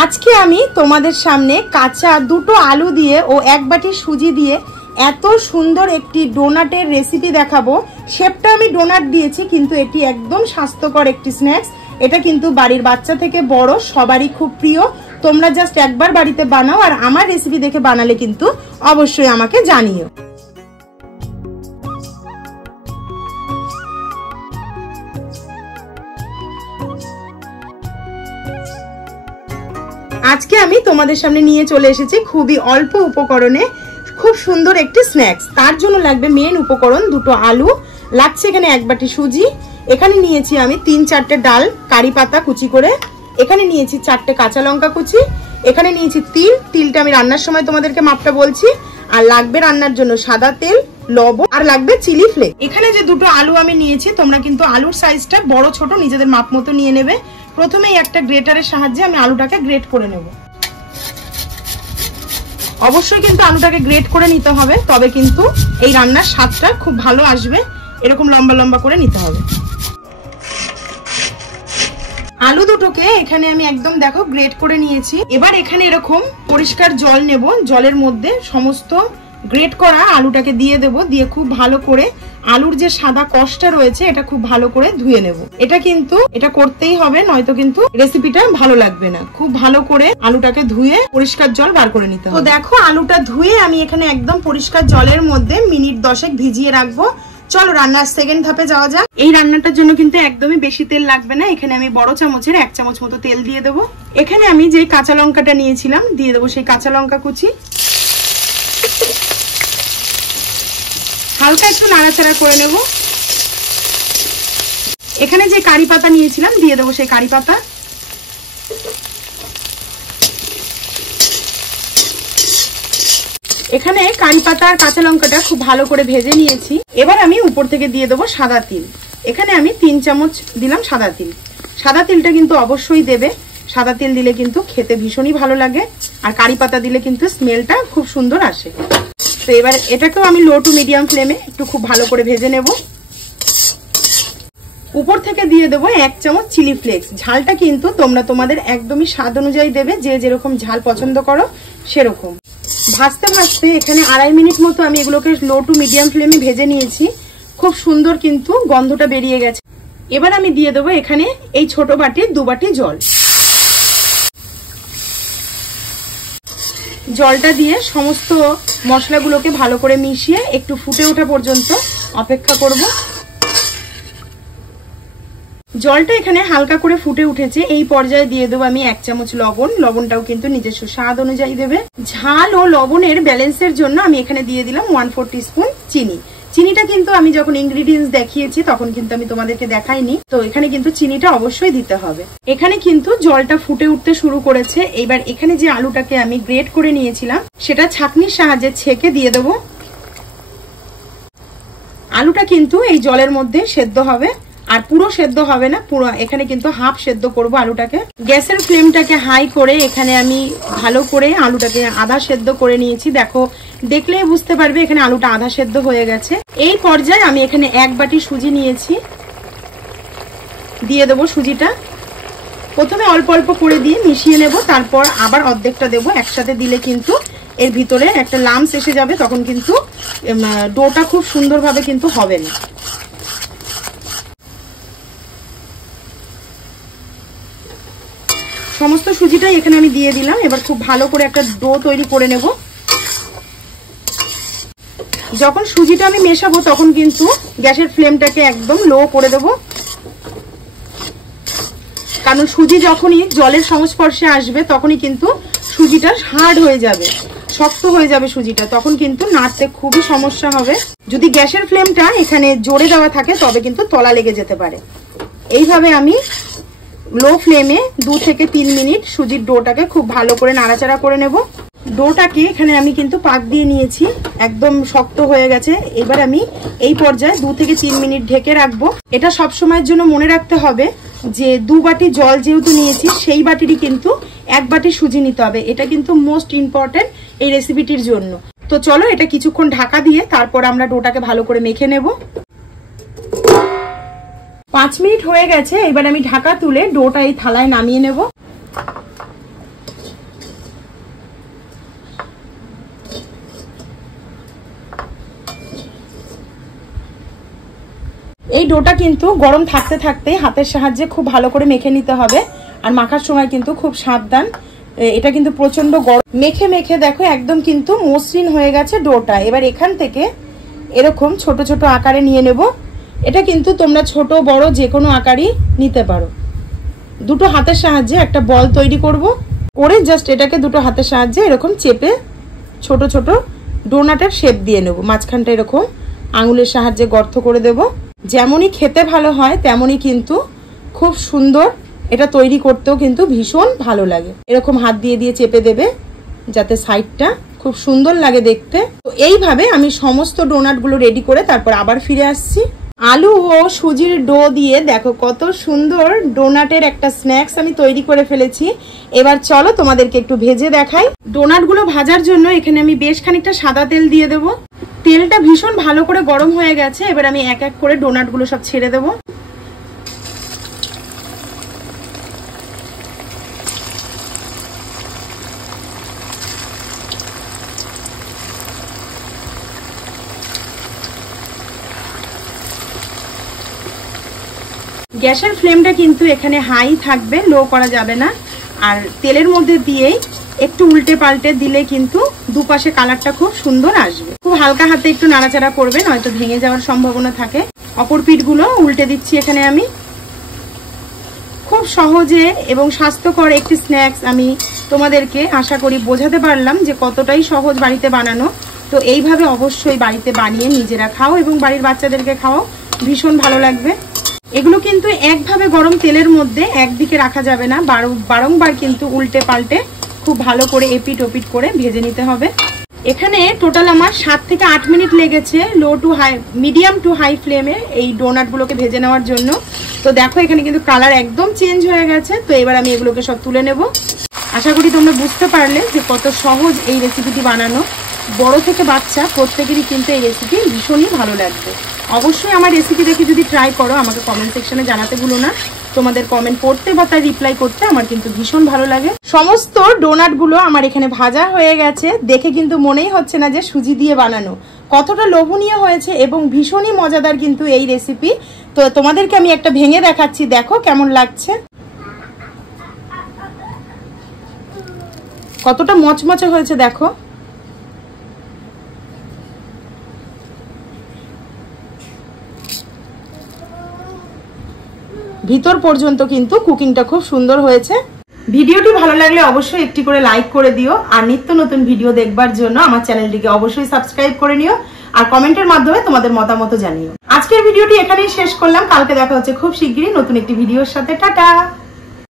আজকে আমি তোমাদের সামনে কাঁচা দুটো আলু দিয়ে ও এক বাটি সুজি দিয়ে এত সুন্দর একটি ডোনাটের রেসিপি দেখাবো। শেপটা আমি ডোনাট দিয়েছি, কিন্তু এটি একদম স্বাস্থ্যকর একটি স্ন্যাক্স। এটা কিন্তু বাড়ির বাচ্চা থেকে বড় সবারই খুব প্রিয়। তোমরা জাস্ট একবার বাড়িতে বানাও, আর আমার রেসিপি দেখে বানালে কিন্তু অবশ্যই আমাকে জানিও। আজকে আমি তোমাদের সামনে নিয়ে চলে এসেছি খুবই অল্প উপকরণে খুব সুন্দর একটি স্ন্যাক্স। তার জন্য লাগবে মেন উপকরণ দুটো আলু, লাগছে এখানে এক বাটি সুজি, এখানে নিয়েছি আমি 3-4টে ডাল কারি পাতা কুচি করে, এখানে নিয়েছি 4টে কাঁচা লঙ্কা কুচি, এখানে নিয়েছি তিলটা আমি রান্নার সময় তোমাদেরকে মাপটা বলছি, আর লাগবে রান্নার জন্য সাদা তেল, লবণ, আর লাগবে চিলি ফ্লেক্স। এখানে যে দুটো আলু আমি নিয়েছি, তোমরা কিন্তু আলুর সাইজটা বড় ছোট নিজেদের মাপ মতো নিয়ে নেবে। প্রথমেই একটা গ্রেটারের সাহায্যে আমি আলুটাকে গ্রেট করে নেব। অবশ্যই কিন্তু আলুটাকে গ্রেট করে নিতে হবে, তবে কিন্তু এই রান্নার স্বাদটা খুব ভালো আসবে। এরকম লম্বা লম্বা করে নিতে হবে। আলু দুটোকে এখানে আমি একদম দেখো গ্রেট করে নিয়েছি। এবার এখানে এরকম পরিষ্কার জল নেব, জলের মধ্যে সমস্ত গ্রেট করা আলুটাকে দিয়ে দেব, দিয়ে খুব ভালো করে আলুর যে সাদা কষটা রয়েছে এটা খুব ভালো করে ধুয়ে নেব। এটা করতেই হবে, নয়তো কিন্তু রেসিপিটা ভালো লাগবে না। খুব ভালো করে আলুটাকে ধুয়ে পরিষ্কার জল বার করে নিতে হবে। তো দেখো আলুটা ধুয়ে আমি এখানে একদম পরিষ্কার জলের মধ্যে মিনিট 10 ভিজিয়ে রাখবো। চলো রান্নার সেকেন্ড ধাপে যাওয়া যাক। এই রান্নাটার জন্য কিন্তু একদমই বেশি তেল লাগবে না। এখানে আমি বড় চামচের 1 চামচ মতো তেল দিয়ে দেবো। এখানে আমি যে কাঁচা লঙ্কাটা নিয়েছিলাম দিয়ে দেবো সেই কাঁচা লঙ্কা কুচি, হালকা একটু নাড়াচাড়া করে নেব। এখানে যে কারি পাতা নিয়েছিলাম দিয়ে দেবো সেই কারি পাতা, এখানে কারি পাতা আর কাঁচা লঙ্কাটা খুব ভালো করে ভেজে নিয়েছি। এবার আমি উপর থেকে দিয়ে দেবো সাদা তিল। এখানে আমি 3 চামচ দিলাম সাদা তিল। সাদা তিলটা কিন্তু অবশ্যই দেবে, সাদা তিল দিলে কিন্তু খেতে ভীষণই ভালো লাগে, আর কারি পাতা দিলে কিন্তু স্মেলটা খুব সুন্দর আসে। তো এবার এটাকেও আমি লো টু মিডিয়াম ফ্লেমে একটু খুব ভালো করে ভেজে নেব। উপর থেকে দিয়ে দেবো 1 চামচ চিলি ফ্লেক্স। ঝালটা কিন্তু তোমরা তোমাদের একদমই স্বাদ অনুযায়ী দেবে, যে যেরকম ঝাল পছন্দ করো সেরকম। ভাজতে ভাজতে এখানে 2.5 মিনিট মতো আমি এগুলোকে লো টু মিডিয়াম ফ্লেমে ভেজে নিয়েছি। খুব সুন্দর কিন্তু গন্ধটা বেরিয়ে গেছে। এবার আমি দিয়ে দেবো এখানে এই ছোট বাটির 2 বাটি জল। জলটা দিয়ে সমস্ত মশলাগুলোকে ভালো করে মিশিয়ে একটু ফুটে ওঠা পর্যন্ত অপেক্ষা করব। জলটা এখানে হালকা করে ফুটে উঠেছে। এই পর্যায়ে দিয়ে দেবো আমি 1 চামচ লবণ। লবণটাও কিন্তু নিজস্ব স্বাদ অনুযায়ী দেবে। ঝাল ও লবণের ব্যালেন্সের জন্য আমি এখানে দিয়ে দিলাম 1/4 টিস্পুন চিনি। চিনিটা কিন্তু আমি যখন ইনগ্রিডিয়েন্টস দেখিয়েছি তখন কিন্তু আমি তোমাদেরকে দেখাইনি, তো এখানে কিন্তু চিনিটা অবশ্যই দিতে হবে। এখানে কিন্তু জলটা ফুটে উঠতে শুরু করেছে। এবার এখানে যে আলুটাকে আমি গ্রেট করে নিয়েছিলাম সেটা ছাঁকনির সাহায্যে ছেঁকে দিয়ে দেবো। আলুটা কিন্তু এই জলের মধ্যে সেদ্ধ হবে, আর পুরো সেদ্ধ হবে না, পুরো এখানে কিন্তু হাফ সেদ্ধ করব আলুটাকে। গ্যাসের ফ্লেমটাকে হাই করে এখানে আমি ভালো করে আলুটাকে আধা সেদ্ধ করে নিয়েছি। দেখো দেখলেই বুঝতে পারবে এখানে আলুটা আধা সেদ্ধ হয়ে গেছে। এই পর্যায়ে আমি এখানে 1 বাটি সুজি নিয়েছি, দিয়ে দেবো সুজিটা। প্রথমে অল্প অল্প করে দিয়ে মিশিয়ে নেব, তারপর আবার অর্ধেকটা দেবো। একসাথে দিলে কিন্তু এর ভিতরে একটা লাম্পস এসে যাবে, তখন কিন্তু ডোটা খুব সুন্দরভাবে কিন্তু হবে না। সমস্ত সুজিটাই এখানে আমি দিয়ে দিলাম। এবার খুব ভালো করে একটা ডো তৈরি করে নেব। যখন সুজিটা আমি মেশাবো তখন কিন্তু গ্যাসের ফ্লেমটাকে একদম লো করে দেব, কারণ সুজি যখনই জলের সংস্পর্শে আসবে তখনই কিন্তু সুজিটা হার্ড হয়ে যাবে, শক্ত হয়ে যাবে সুজিটা, তখন কিন্তু নাড়তে খুবই সমস্যা হবে। যদি গ্যাসের ফ্লেমটা এখানে জোরে দেওয়া থাকে তবে কিন্তু তলা লেগে যেতে পারে। এইভাবে আমি লো ফ্লেমে 2 থেকে 3 মিনিট সুজির ডোটাকে খুব ভালো করে নাড়াচাড়া করে নেব। ডোটাকে এখানে আমি কিন্তু পাক দিয়ে নিয়েছি, একদম শক্ত হয়ে গেছে। এবার আমি এই পর্যায়ে 2 থেকে 3 মিনিট ঢেকে রাখবো। এটা সব সময়ের জন্য মনে রাখতে হবে যে 2 বাটি জল যেহেতু নিয়েছি সেই বাটিরই কিন্তু 1 বাটি সুজি নিতে হবে। এটা কিন্তু মোস্ট ইম্পর্টেন্ট এই রেসিপিটির জন্য। তো চলো এটা কিছুক্ষণ ঢাকা দিয়ে তারপর আমরা ডোটাকে ভালো করে মেখে নেব। 5 মিনিট হয়ে গেছে। এবার আমি ঢাকা তুলে ডোটা এই থালায় নামিয়ে নেব। এই ডোটা কিন্তু গরম থাকতে থাকতেই হাতের সাহায্যে খুব ভালো করে মেখে নিতে হবে। আর মাখার সময় কিন্তু খুব সাবধান, এটা কিন্তু প্রচন্ড গরম। মেখে মেখে দেখো একদম কিন্তু মসৃণ হয়ে গেছে ডোটা। এবার এখান থেকে এরকম ছোট ছোট আকারে নিয়ে নেব। এটা কিন্তু তোমরা ছোট বড় যে কোনো আকারই নিতে পারো। দুটো হাতের সাহায্যে একটা বল তৈরি করব, করে জাস্ট এটাকে দুটো হাতের সাহায্যে এরকম চেপে ছোট ছোট ডোনাটের শেপ দিয়ে নেব। মাঝখানটা এরকম আঙুলের সাহায্যে গর্ত করে দেব। যেমনই খেতে ভালো হয় তেমনই কিন্তু খুব সুন্দর, এটা তৈরি করতেও কিন্তু ভীষণ ভালো লাগে। এরকম হাত দিয়ে দিয়ে চেপে দেবে যাতে সাইডটা খুব সুন্দর লাগে দেখতে। তো এইভাবে আমি সমস্ত ডোনাটগুলো রেডি করে তারপর আবার ফিরে আসছি। আলু ও সুজির ডো দিয়ে দেখো কত সুন্দর ডোনাটের একটা স্ন্যাক্স আমি তৈরি করে ফেলেছি। এবার চলো তোমাদেরকে একটু ভেজে দেখাই। ডোনাটগুলো ভাজার জন্য এখানে আমি বেশ খানিকটা সাদা তেল দিয়ে দেবো। তেলটা ভীষণ ভালো করে গরম হয়ে গেছে। এবার আমি এক এক করে ডোনাটগুলো সব ছেড়ে দেবো। গ্যাসের ফ্লেমটা কিন্তু এখানে হাই থাকবে, লো করা যাবে না। আর তেলের মধ্যে দিয়েই একটু উল্টে পাল্টে দিলে কিন্তু দুপাশে কালারটা খুব সুন্দর আসবে। খুব হালকা হাতে একটু নাড়াচাড়া করবে, নয়তো ভেঙে যাওয়ার সম্ভাবনা থাকে। অপর পিঠগুলো উল্টে দিচ্ছি এখানে আমি। খুব সহজে এবং স্বাস্থ্যকর একটি স্ন্যাক্স আমি তোমাদেরকে আশা করি বোঝাতে পারলাম যে কতটাই সহজ বাড়িতে বানানো। তো এইভাবে অবশ্যই বাড়িতে বানিয়ে নিজেরা খাও এবং বাড়ির বাচ্চাদেরকে খাওয়াও, ভীষণ ভালো লাগবে। এগুলো কিন্তু একভাবে গরম তেলের মধ্যে একদিকে রাখা যাবে না, বারংবার কিন্তু উল্টে পাল্টে খুব ভালো করে এপিট ওপিট করে ভেজে নিতে হবে। এখানে টোটাল আমার 7 থেকে 8 মিনিট লেগেছে low to high, medium to high ফ্লেমে এই ডোনাটগুলোকে ভেজে নেওয়ার জন্য। তো দেখো এখানে কিন্তু কালার একদম চেঞ্জ হয়ে গেছে। তো এবার আমি এগুলোকে সব তুলে নেব। আশা করি তোমরা বুঝতে পারলে যে কত সহজ এই রেসিপিটি বানানো। বড় থেকে বাচ্চা প্রত্যেকেরই কিন্তু এই রেসিপি ভীষণই ভালো লাগবে। অবশ্যই আমার রেসিপি দেখে যদি ট্রাই করো আমাকে কমেন্ট সেকশনে জানাতে ভুলো না। তোমাদের কমেন্ট পড়তে বা তার রিপ্লাই করতে আমার কিন্তু ভীষণ ভালো লাগে। সমস্ত ডোনাটগুলো আমার এখানে ভাজা হয়ে গেছে। দেখে কিন্তু মনেই হচ্ছে না যে সুজি দিয়ে বানানো। কতটা লোভনীয় হয়েছে এবং ভীষণই মজাদার কিন্তু এই রেসিপি। তো তোমাদেরকে আমি একটা ভেঙে দেখাচ্ছি, দেখো কেমন লাগছে, কতটা মচমচে হয়েছে দেখো। ভিতর পর্যন্ত কিন্তু কুকিংটা খুব সুন্দর হয়েছে। ভিডিওটি ভালো লাগলে অবশ্যই একটি করে লাইক করে দিও। আর নিত্য নতুন ভিডিও দেখবার জন্য আমার চ্যানেলটিকে অবশ্যই সাবস্ক্রাইব করে নিও। আর কমেন্টের মাধ্যমে তোমাদের মতামত জানিও। আজকের ভিডিওটি এখানেই শেষ করলাম। কালকে দেখা হচ্ছে খুব শিগগিরই নতুন একটি ভিডিওর সাথে। টাটা।